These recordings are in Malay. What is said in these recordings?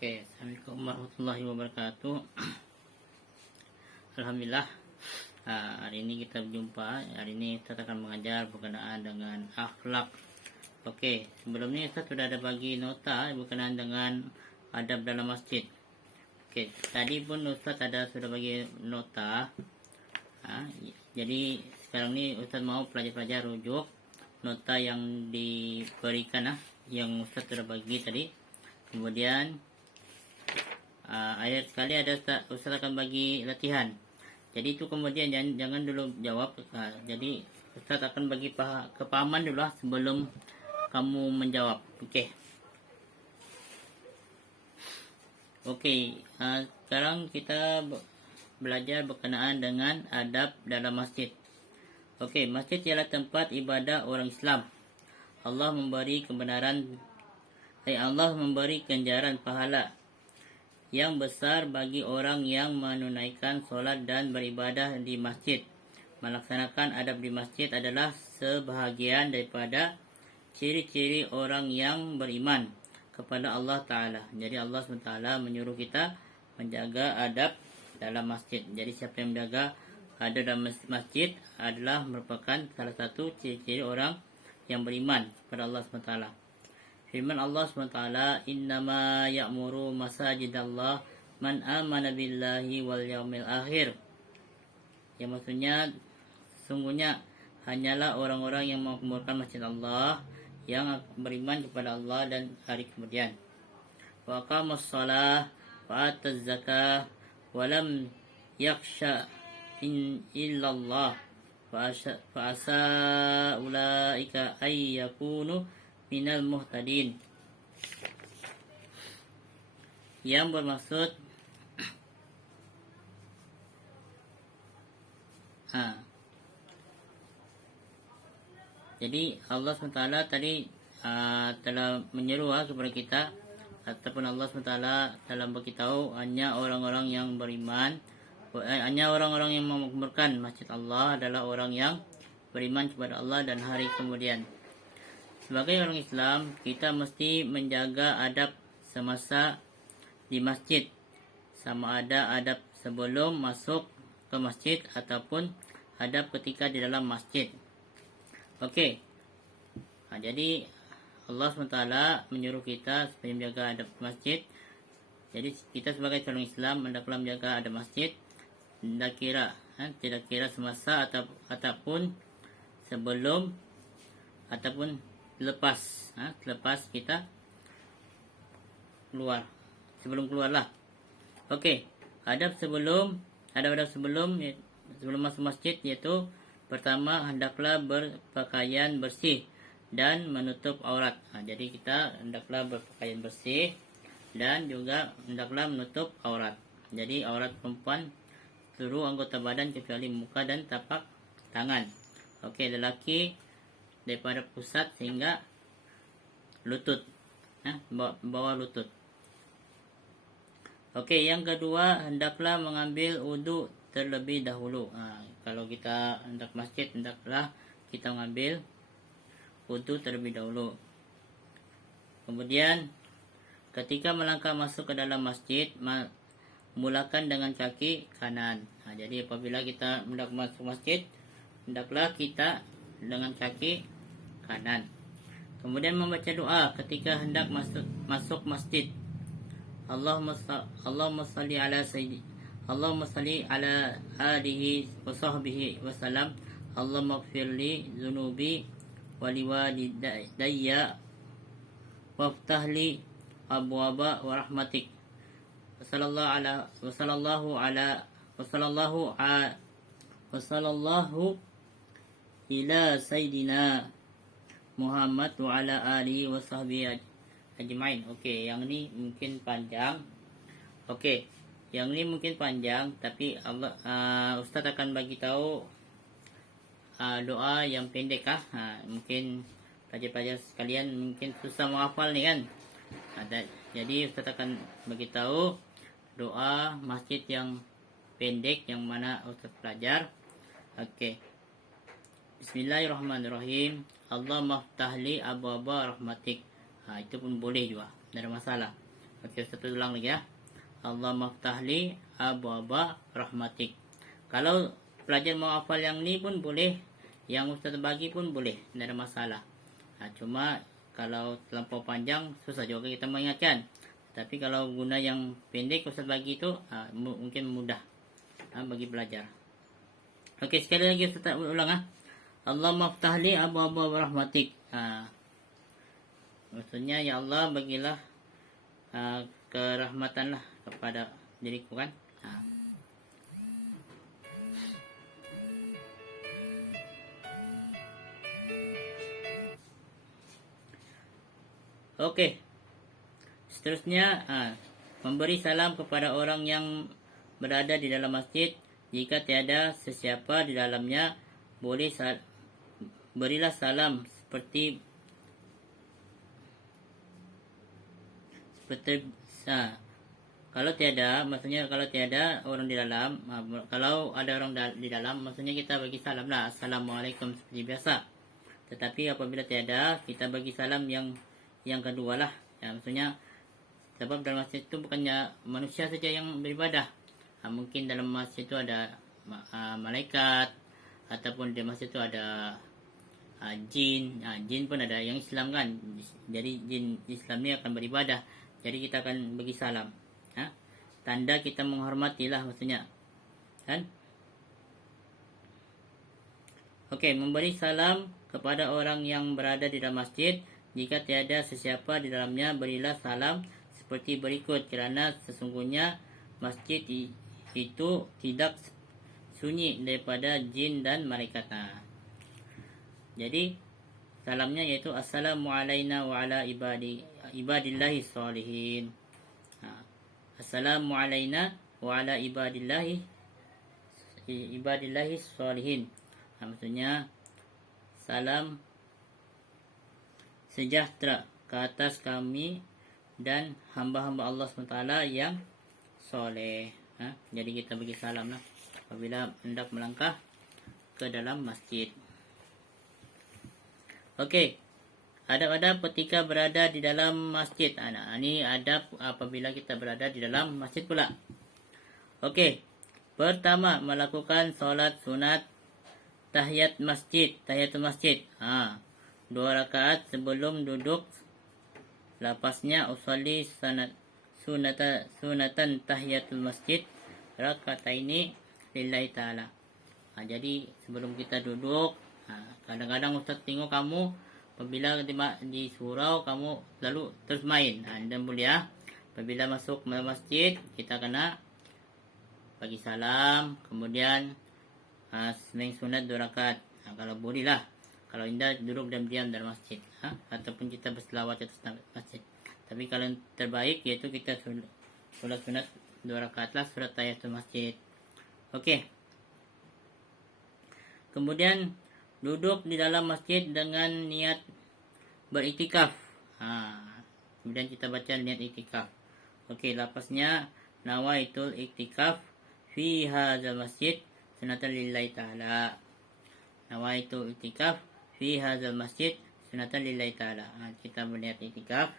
Oke, Assalamualaikum warahmatullahi wabarakatuh. Alhamdulillah, hari ini kita berjumpa. Hari ini Ustaz akan mengajar berkenaan dengan akhlak. Oke, sebelum ini Ustaz sudah ada bagi nota berkenaan dengan adab dalam masjid. Oke, tadi pun Ustaz sudah bagi nota. Jadi sekarang ini Ustaz mau pelajar-pelajar rujuk nota yang diberikan yang Ustaz sudah bagi tadi. Kemudian ayat sekali ada Ustaz akan bagi latihan. Jadi itu kemudian jangan dulu jawab. Jadi Ustaz akan bagi kepahaman dulu sebelum kamu menjawab. Oke, sekarang kita belajar berkenaan dengan adab dalam masjid. Oke, masjid ialah tempat ibadah orang Islam. Allah memberi ganjaran pahala yang besar bagi orang yang menunaikan solat dan beribadah di masjid. Melaksanakan adab di masjid adalah sebahagian daripada ciri-ciri orang yang beriman kepada Allah Ta'ala. Jadi Allah SWT menyuruh kita menjaga adab dalam masjid. Jadi siapa yang menjaga adab dalam masjid adalah merupakan salah satu ciri-ciri orang yang beriman kepada Allah SWT. Firman Allah SWT, Innama ya'muru masajidallah man amana billahi wal yaumil akhir. Yang maksudnya, sesungguhnya hanyalah orang-orang yang mengumpulkan masjid Allah, yang beriman kepada Allah dan hari kemudian. Wa aqamus shalah wa ataz zakah wa lam yakhsha illallah fa asa ulaika ay yakunu minal muhtadin, yang bermaksud jadi Allah SWT tadi telah menyeru kepada kita, ataupun Allah SWT telah beritahu hanya orang-orang yang beriman, hanya orang-orang yang memakmurkan masjid Allah adalah orang yang beriman kepada Allah dan hari kemudian. Sebagai orang Islam, kita mesti menjaga adab semasa di masjid, sama ada adab sebelum masuk ke masjid ataupun adab ketika di dalam masjid. Oke. Jadi Allah SWT menyuruh kita supaya menjaga adab masjid. Jadi kita sebagai orang Islam hendaklah menjaga adab masjid, tidak kira semasa ataupun sebelum ataupun lepas kita keluar, sebelum keluarlah. Oke, adab sebelum masuk masjid, yaitu pertama, hendaklah berpakaian bersih dan menutup aurat. Jadi kita hendaklah berpakaian bersih dan juga hendaklah menutup aurat. Jadi aurat perempuan seluruh anggota badan kecuali muka dan tapak tangan. Oke, lelaki daripada pusat sehingga lutut, bawah lutut. Oke, yang kedua, hendaklah mengambil wudu terlebih dahulu. Kalau kita hendak masjid, hendaklah kita mengambil wudu terlebih dahulu. Kemudian ketika melangkah masuk ke dalam masjid, mulakan dengan kaki kanan. Jadi apabila kita hendak masuk masjid, hendaklah kita dengan kaki kanan. Kemudian membaca doa ketika hendak masuk masjid. Allahumma salli ala alihi wa sahbihi wa salam. Allahumma ighfirli dzunubi wa liwalidayya waftahli abwaaba wa rahmatik. Wassallallahu ila sayyidina Muhammad wa ala alihi wa sahbihi ajmain. Oke, yang ini mungkin panjang. Tapi Ustaz akan bagi tahu doa yang pendek mungkin pelajar-pelajar sekalian mungkin susah menghafal nih kan. Jadi Ustaz akan bagi tahu doa masjid yang pendek yang mana Ustaz pelajar. Oke. Bismillahirrahmanirrahim. Allahumma ftahli abwaaba rahmatik. Itu pun boleh juga, tidak ada masalah. Okey, satu ulang lagi ya. Allah maftahli abwaba rahmatik. Kalau pelajar mau hafal yang ni pun boleh, yang ustaz bagi pun boleh, tidak ada masalah. Cuma kalau terlampau panjang susah juga kita mengingatkan. Tapi kalau guna yang pendek ustaz bagi itu mungkin mudah bagi pelajar. Okey, sekali lagi ustaz ulang Allah maftahli abwaba rahmatik. Maksudnya ya Allah bagilah kerahmatanlah kepada diriku kan. Okey. Seterusnya memberi salam kepada orang yang berada di dalam masjid. Jika tiada sesiapa di dalamnya, boleh berilah salam seperti kalau tiada, maksudnya kalau tiada orang di dalam, kalau ada orang di dalam, maksudnya kita bagi salam lah, Assalamualaikum seperti biasa. Tetapi apabila tiada, kita bagi salam yang kedua lah. Maksudnya sebab dalam masjid itu bukannya manusia saja yang beribadah. Mungkin dalam masjid itu ada malaikat, ataupun di masjid itu ada jin. Jin pun ada yang Islam kan. Jadi jin Islam ni akan beribadah. Jadi kita akan bagi salam. Tanda kita menghormatilah maksudnya. Kan? Okey, memberi salam kepada orang yang berada di dalam masjid. Jika tiada sesiapa di dalamnya, berilah salam seperti berikut, kerana sesungguhnya masjid itu tidak sunyi daripada jin dan malaikat. Jadi salamnya yaitu Assalamualaikum wa ala ibadillahi sholihin. Assalamualaikum wa ala ibadillahi sholihin. Maksudnya salam sejahtera ke atas kami dan hamba-hamba Allah SWT yang soleh. Jadi kita bagi salam lah apabila hendak melangkah ke dalam masjid. Okey, adab-adab ketika berada di dalam masjid. Ini adab apabila kita berada di dalam masjid pula. Okey, pertama melakukan solat sunat tahiyatul masjid. 2 rakaat sebelum duduk. Lapasnya usolli sunatan tahiyatul masjid rakataini lillahi ta'ala. Jadi sebelum kita duduk, kadang-kadang ustaz tengok kamu apabila di surau kamu lalu terus main. Dan boleh apabila masuk ke masjid kita kena bagi salam, kemudian sembahyang sunat 2 rakaat. Kalau boleh lah. Kalau indah duduk dan diam dalam masjid, ataupun kita berselawat atas masjid. Tapi kalau yang terbaik yaitu kita solat sunat 2 rakaat lah, surat tahiyatul masjid. Okey. Kemudian duduk di dalam masjid dengan niat beriktikaf. Kemudian kita baca niat iktikaf. Okey, lapasnya nawaitul iktikaf fi hadzal masjid sunatan lillahi ta'ala. Nawaitul iktikaf fi hadzal masjid sunatan lillahi ta'ala. Kita berniat iktikaf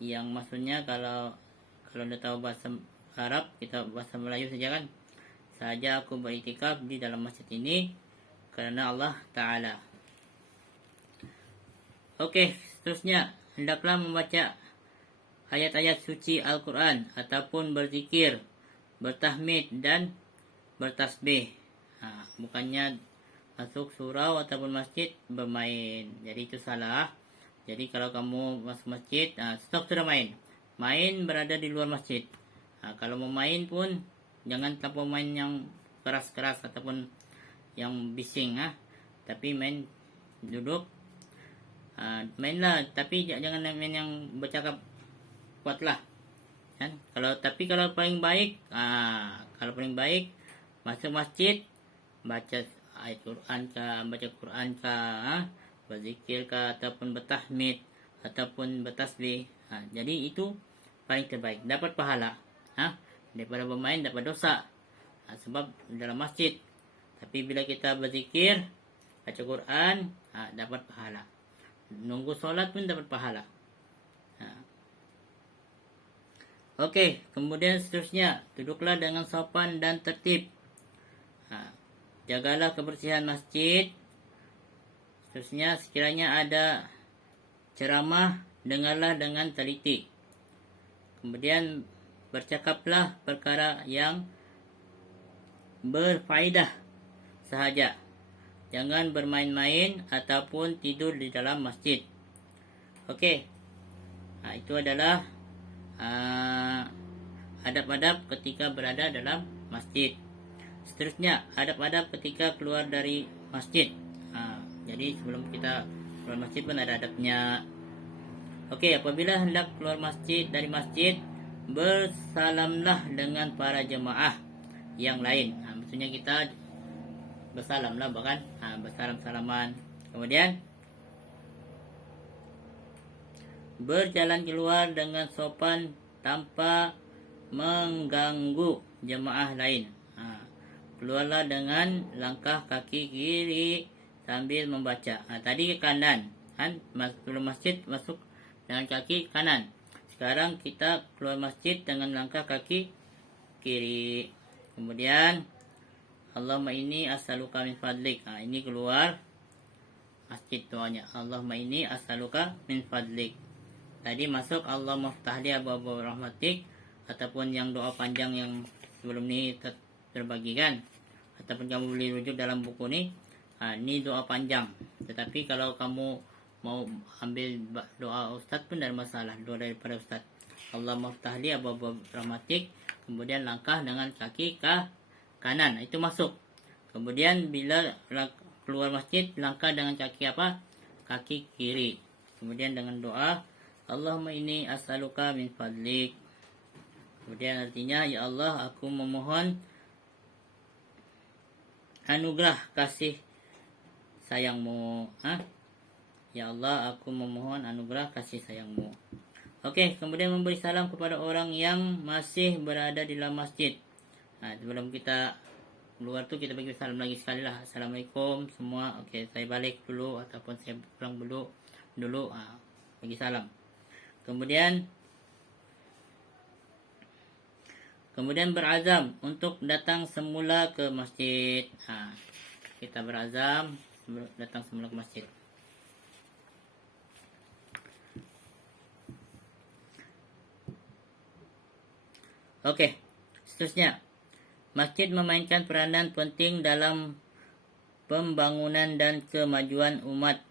yang maksudnya kalau anda tahu bahasa Arab, kita bahasa Melayu saja kan. Saja aku beriktikaf di dalam masjid ini kerana Allah Ta'ala. Okey, seterusnya hendaklah membaca ayat-ayat suci Al-Quran ataupun berzikir, bertahmid dan bertasbih. Bukannya masuk surau ataupun masjid bermain. Jadi itu salah. Jadi kalau kamu masuk masjid, stop sudah main. Main berada di luar masjid. Kalau mau main pun jangan terlalu main yang keras-keras ataupun yang bising. Tapi main duduk. Mainlah, tapi jangan main yang bercakap kuatlah. Kan? Kalau paling baik, masuk masjid baca ayat Quran baca Quran berzikir ataupun bertahmid ataupun bertasbih. Jadi itu paling terbaik, dapat pahala. Daripada bermain dapat dosa. Sebab dalam masjid. Tapi bila kita berzikir, baca Quran, dapat pahala. Nunggu solat pun dapat pahala. Okey, kemudian seterusnya, duduklah dengan sopan dan tertib. Jagalah kebersihan masjid. Seterusnya, sekiranya ada ceramah, dengarlah dengan teliti. Kemudian, bercakaplah perkara yang berfaedah sahaja. Jangan bermain-main ataupun tidur di dalam masjid. Okey, itu adalah adab-adab ketika berada dalam masjid. Seterusnya, adab-adab ketika keluar dari masjid. Jadi sebelum kita keluar masjid pun ada adabnya. Okey, apabila hendak keluar masjid dari masjid, bersalamlah dengan para jemaah yang lain. Maksudnya kita bersalamlah, bahkan bersalam-salaman. Kemudian berjalan keluar dengan sopan tanpa mengganggu jemaah lain. Keluarlah dengan langkah kaki kiri sambil membaca. Tadi ke kanan, kan? Sebelum masjid masuk dengan kaki kanan. Sekarang kita keluar masjid dengan langkah kaki kiri. Kemudian Allahumma inni as'aluka min fadlik. Ini keluar masjid doanya. Allahumma inni as'aluka min fadlik. Tadi masuk Allahumma ftahli abwaaba rahmatik, ataupun yang doa panjang yang sebelum ini terbagikan, ataupun kamu boleh rujuk dalam buku ni. Ini doa panjang. Tetapi kalau kamu mau ambil doa ustaz pun tidak masalah, doa daripada ustaz. Allahumma ftahli abwaaba rahmatik, kemudian langkah dengan kaki ke kanan, itu masuk. Kemudian bila keluar masjid, langkah dengan kaki apa? Kaki kiri. Kemudian dengan doa Allahumma inni as'aluka min fadlik. Kemudian artinya, ya Allah, aku memohon anugerah kasih sayangmu. Ya Allah, aku memohon anugerah kasih sayangmu. Okey, kemudian memberi salam kepada orang yang masih berada di dalam masjid. Sebelum kita keluar tu, kita bagi salam lagi sekali lah. Assalamualaikum semua. Okey, saya balik dulu ataupun saya pulang dulu. Bagi salam. Kemudian berazam untuk datang semula ke masjid. Kita berazam datang semula ke masjid. Okey, seterusnya, masjid memainkan peranan penting dalam pembangunan dan kemajuan umat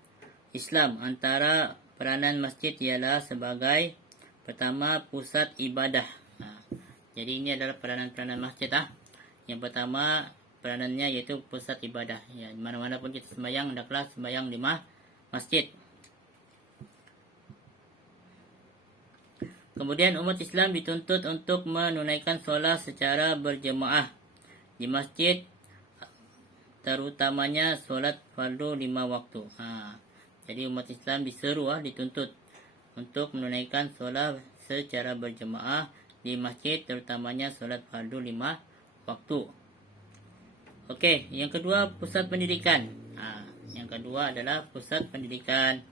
Islam. Antara peranan masjid ialah sebagai pertama, pusat ibadah. Jadi ini adalah peranan-peranan masjid. Yang pertama peranannya iaitu pusat ibadah. Mana-mana pun kita sembahyang, hendaklah sembahyang di masjid. Kemudian umat Islam dituntut untuk menunaikan solat secara berjemaah di masjid, terutamanya solat fardu 5 waktu. Jadi umat Islam diseru, dituntut untuk menunaikan solat secara berjemaah di masjid, terutamanya solat fardu 5 waktu. Okey, yang kedua, pusat pendidikan. Yang kedua adalah pusat pendidikan.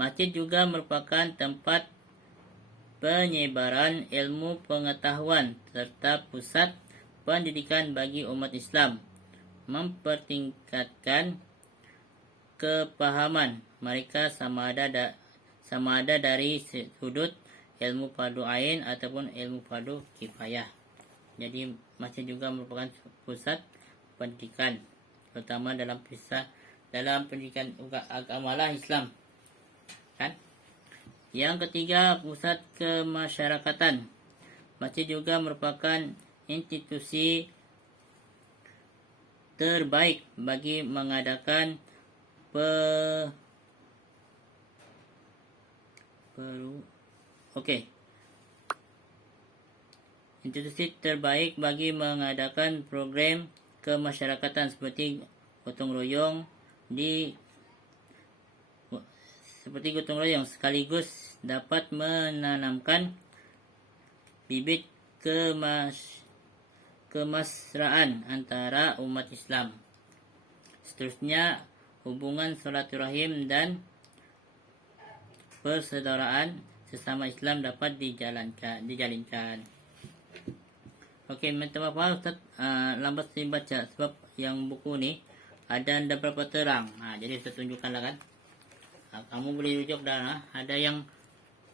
Masjid juga merupakan tempat penyebaran ilmu pengetahuan serta pusat pendidikan bagi umat Islam, mempertingkatkan kepahaman mereka sama ada dari sudut ilmu fardu ain ataupun ilmu fardu kifayah. Jadi masjid juga merupakan pusat pendidikan, terutama dalam pendidikan agama Islam, kan? Yang ketiga, pusat kemasyarakatan. Masjid juga merupakan institusi terbaik bagi mengadakan institusi terbaik bagi mengadakan program kemasyarakatan seperti gotong royong sekaligus dapat menanamkan bibit kemesraan antara umat Islam. Seterusnya, hubungan silaturahim dan persaudaraan sesama Islam dapat dijalinkan. Okey, minta maaf Ustaz, lambat saya baca sebab yang buku ni ada beberapa terang. Jadi saya tunjukkanlah kan. Kamu boleh rujuk dah. Ada yang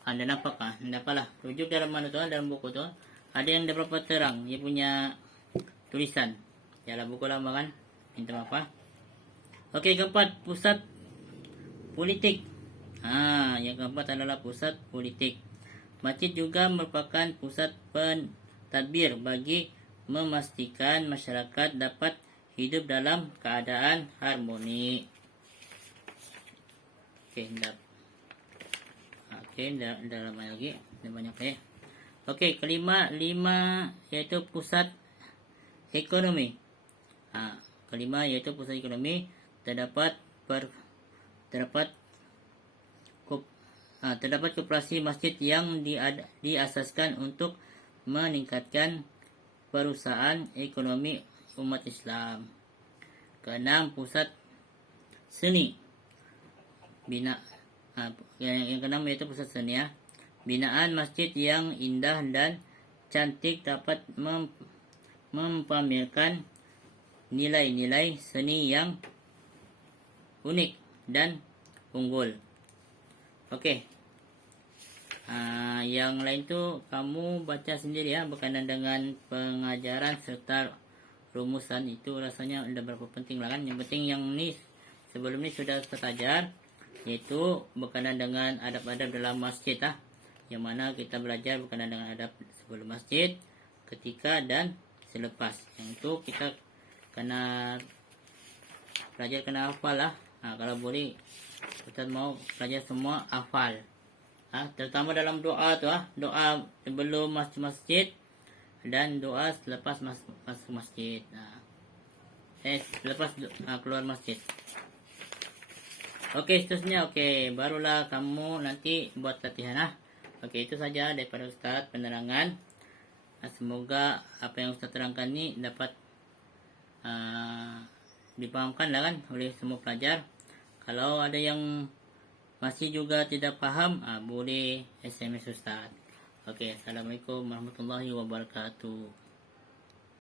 anda nampak Tidak apalah. Rujuk dalam mana tu? Dalam buku tu. Ada yang beberapa terang. Dia punya tulisan. Yalah buku lama kan. Minta maaf. Okey, keempat, pusat politik. Yang keempat adalah pusat politik. Masjid juga merupakan pusat pentadbir bagi memastikan masyarakat dapat hidup dalam keadaan harmoni. Okey, dah lama lagi. Dah banyak Okey, kelima iaitu pusat ekonomi. Kelima iaitu pusat ekonomi. Terdapat koperasi masjid yang diasaskan untuk meningkatkan perusahaan ekonomi umat Islam. Keenam, pusat seni. Yang keenam iaitu pusat seni. Binaan masjid yang indah dan cantik dapat mempamerkan nilai-nilai seni yang unik dan unggul. Okey. Yang lain tu kamu baca sendiri berkenaan dengan pengajaran serta rumusan. Itu rasanya sudah berapa penting lah kan. Yang penting yang ni sebelum ni sudah kita ajar, iaitu berkenaan dengan adab-adab dalam masjid yang mana kita belajar berkenaan dengan adab sebelum masjid, ketika dan selepas. Yang itu kita kena belajar, kena hafal kalau boleh kita mau belajar semua hafal. Terutama dalam doa tu doa sebelum masuk masjid dan doa selepas masuk masjid. Selepas keluar masjid. Okey, seterusnya barulah kamu nanti buat latihan Okey, itu saja daripada Ustaz penerangan. Semoga apa yang Ustaz terangkan ni dapat dipahamkan lah kan oleh semua pelajar. Kalau ada yang masih juga tidak faham, boleh SMS Ustaz. Okey, Assalamualaikum warahmatullahi wabarakatuh.